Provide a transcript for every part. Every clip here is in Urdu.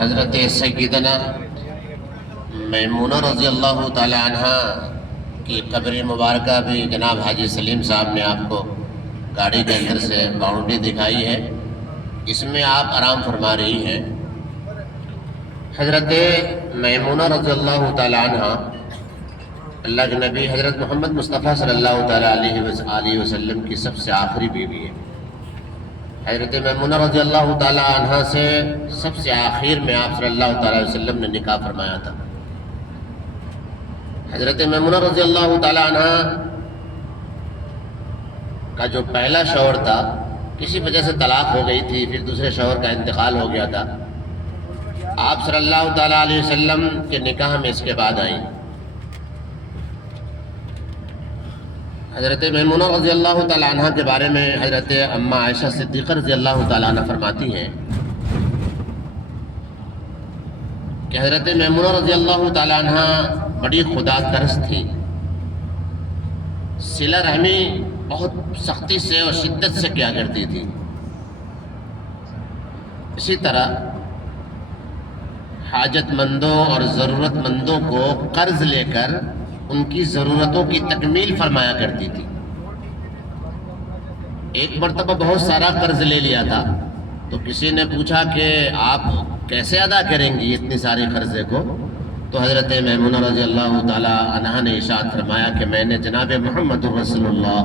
حضرت سیدنا میمونہ رضی اللہ تعالی عنہ کی قبر مبارکہ بھی جناب حاجی سلیم صاحب نے آپ کو گاڑی کے اندر سے باؤنڈری دکھائی ہے، اس میں آپ آرام فرما رہی ہیں۔ حضرت میمونہ رضی اللہ تعالی عنہ اللہ کے نبی حضرت محمد مصطفیٰ صلی اللہ تعالی علیہ وسلم کی سب سے آخری بیوی ہے۔ حضرت میمونہ رضی اللہ تعالی عنہ سے سب سے آخر میں آپ صلی اللہ تعالی علیہ وسلم نے نکاح فرمایا تھا۔ حضرت میمونہ رضی اللہ تعالی عنہ کا جو پہلا شوہر تھا کسی وجہ سے طلاق ہو گئی تھی، پھر دوسرے شوہر کا انتقال ہو گیا تھا۔ آپ صلی اللہ تعالی علیہ وسلم کے نکاح میں اس کے بعد آئیں۔ حضرت میمونہ رضی اللہ تعالی عنہ کے بارے میں حضرت اماں عائشہ صدیقہ رضی اللہ تعالی عنہ فرماتی ہیں کہ حضرت میمونہ رضی اللہ تعالی عنہ بڑی خدا ترس تھی، صلہ رحمی بہت سختی سے اور شدت سے کیا کرتی تھی۔ اسی طرح حاجت مندوں اور ضرورت مندوں کو قرض لے کر ان کی ضرورتوں کی تکمیل فرمایا کرتی تھی۔ ایک مرتبہ بہت سارا قرض لے لیا تھا تو کسی نے پوچھا کہ آپ کیسے ادا کریں گی اتنی ساری قرضے کو؟ تو حضرت میمونہ رضی اللہ تعالی عنہ نے ارشاد فرمایا کہ میں نے جناب محمد رسول اللہ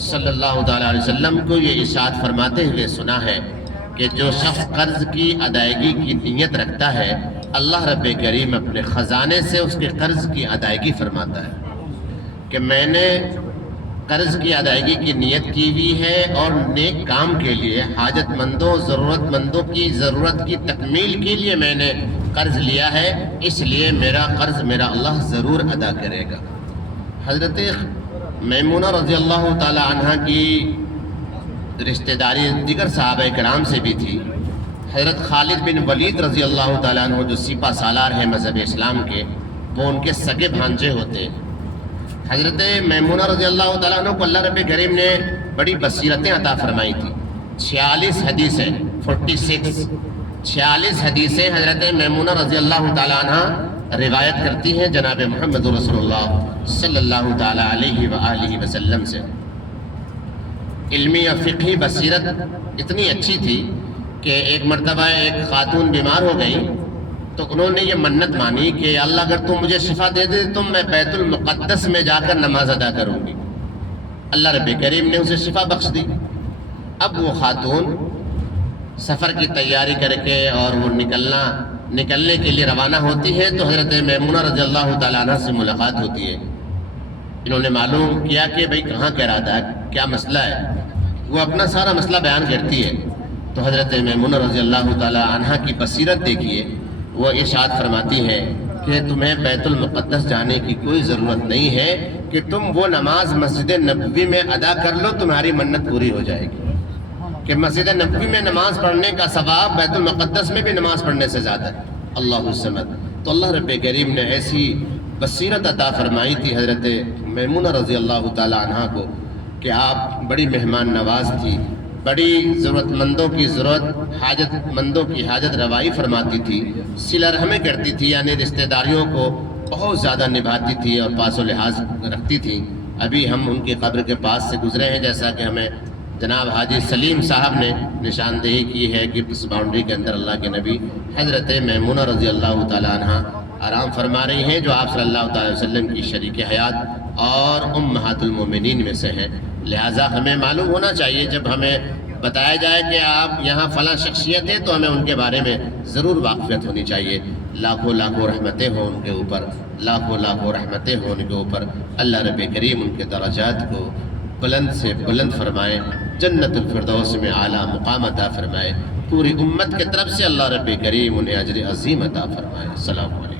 صلی اللہ تعالی علیہ وسلم کو یہ ارشاد فرماتے ہوئے سنا ہے کہ جو شخص قرض کی ادائیگی کی نیت رکھتا ہے اللہ رب کریم اپنے خزانے سے اس کے قرض کی ادائیگی فرماتا ہے کہ میں نے قرض کی ادائیگی کی نیت کی ہوئی ہے اور نیک کام کے لیے حاجت مندوں ضرورت مندوں کی ضرورت کی تکمیل کے لیے میں نے قرض لیا ہے، اس لیے میرا قرض میرا اللہ ضرور ادا کرے گا۔ حضرت میمونہ رضی اللہ تعالی عنہ کی رشتہ داری دیگر صحابہ کرام سے بھی تھی۔ حضرت خالد بن ولید رضی اللہ تعالیٰ عنہ جو سپہ سالار ہیں مذہب اسلام کے، وہ ان کے سگے بھانجے ہوتے ہیں۔ حضرت میمونہ رضی اللہ تعالیٰ عنہ کو اللہ رب کریم نے بڑی بصیرتیں عطا فرمائی تھی۔ 46 حدیثیں 46 حدیثیں حضرت میمونہ رضی اللہ تعالیٰ عنہ روایت کرتی ہیں جناب محمد رسول اللہ صلی اللہ تعالیٰ علیہ وآلہ وسلم سے۔ علمی اور فقہی بصیرت اتنی اچھی تھی کہ ایک مرتبہ ایک خاتون بیمار ہو گئی تو انہوں نے یہ منت مانی کہ اللہ اگر تم مجھے شفا دے دے تو میں بیت المقدس میں جا کر نماز ادا کروں گی۔ اللہ رب کریم نے اسے شفا بخش دی۔ اب وہ خاتون سفر کی تیاری کر کے اور وہ نکلنے کے لیے روانہ ہوتی ہے تو حضرت میمونہ رضی اللہ تعالیٰ عنہ سے ملاقات ہوتی ہے۔ انہوں نے معلوم کیا کہ بھئی کہاں کہہ رہا تھا، کیا مسئلہ ہے؟ وہ اپنا سارا مسئلہ بیان کرتی ہے تو حضرت میمونہ رضی اللہ تعالیٰ عنہ کی بصیرت دیکھیے، وہ ارشاد فرماتی ہے کہ تمہیں بیت المقدس جانے کی کوئی ضرورت نہیں ہے کہ تم وہ نماز مسجد نبوی میں ادا کر لو، تمہاری منت پوری ہو جائے گی۔ کہ مسجد نبوی میں نماز پڑھنے کا ثواب بیت المقدس میں بھی نماز پڑھنے سے زیادہ ہے۔ اللہ الصمد۔ تو اللہ رب کریم نے ایسی بصیرت عطا فرمائی تھی حضرت میمونہ رضی اللہ تعالی عنہ کو کہ آپ بڑی مہمان نواز تھی، بڑی ضرورت مندوں کی حاجت مندوں کی حاجت روائی فرماتی تھی، صلہ رحمی کرتی تھی، یعنی رشتہ داریوں کو بہت زیادہ نبھاتی تھی اور پاس و لحاظ رکھتی تھی۔ ابھی ہم ان کی قبر کے پاس سے گزرے ہیں، جیسا کہ ہمیں جناب حاجی سلیم صاحب نے نشاندہی کی ہے کہ اس باؤنڈری کے اندر اللہ کے نبی حضرت میمونہ رضی اللہ تعالیٰ عنہ آرام فرما رہی ہیں، جو آپ صلی اللہ تعالی وسلم کی شریک حیات اور امہات المومنین میں سے ہیں۔ لہٰذا ہمیں معلوم ہونا چاہیے جب ہمیں بتایا جائے کہ آپ یہاں فلاں شخصیت ہے تو ہمیں ان کے بارے میں ضرور واقفیت ہونی چاہیے۔ لاکھوں لاکھوں رحمتیں ہوں ان کے اوپر، لاکھوں لاکھوں رحمتیں ہوں ان کے اوپر۔ اللہ رب کریم ان کے درجات کو بلند سے بلند فرمائے، جنت الفردوس میں اعلیٰ مقام عطا فرمائے۔ پوری امت کی طرف سے اللہ رب کریم انہیں اجر عظیم عطا فرمائے۔ السلام علیکم۔